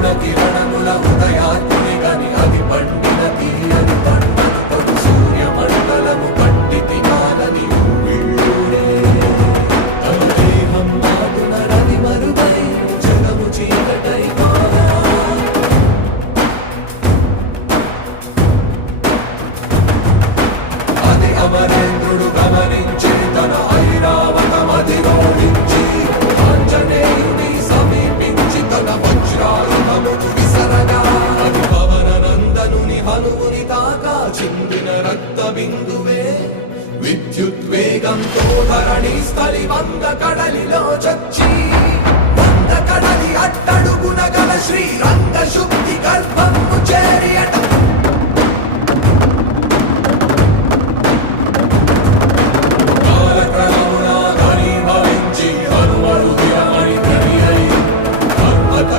అరుణ కిరణముల ఉదయాత్ముని గని అది పండిన తీయని పంటను పొడు సూర్యమండలము పట్టి తినాలని ఊళ్ళూరే తన దేహం మాటున రవి మరుగై జగము చీకటై అది అమరేంద్రుడు గమనించి తన ఐరావతమధిరోహించి ఆంజనేయుని సమీపించి తన వజ్రాయుధమును విసరగా అది పవన నందనుని హనువుని తాకా చిందిన రక్త బిందువే విద్యుద్వేగంతో ధరణి స్థలి వంద కడలిలో చచ్చి వంద కడలి అట్టడుగున గల శ్రీ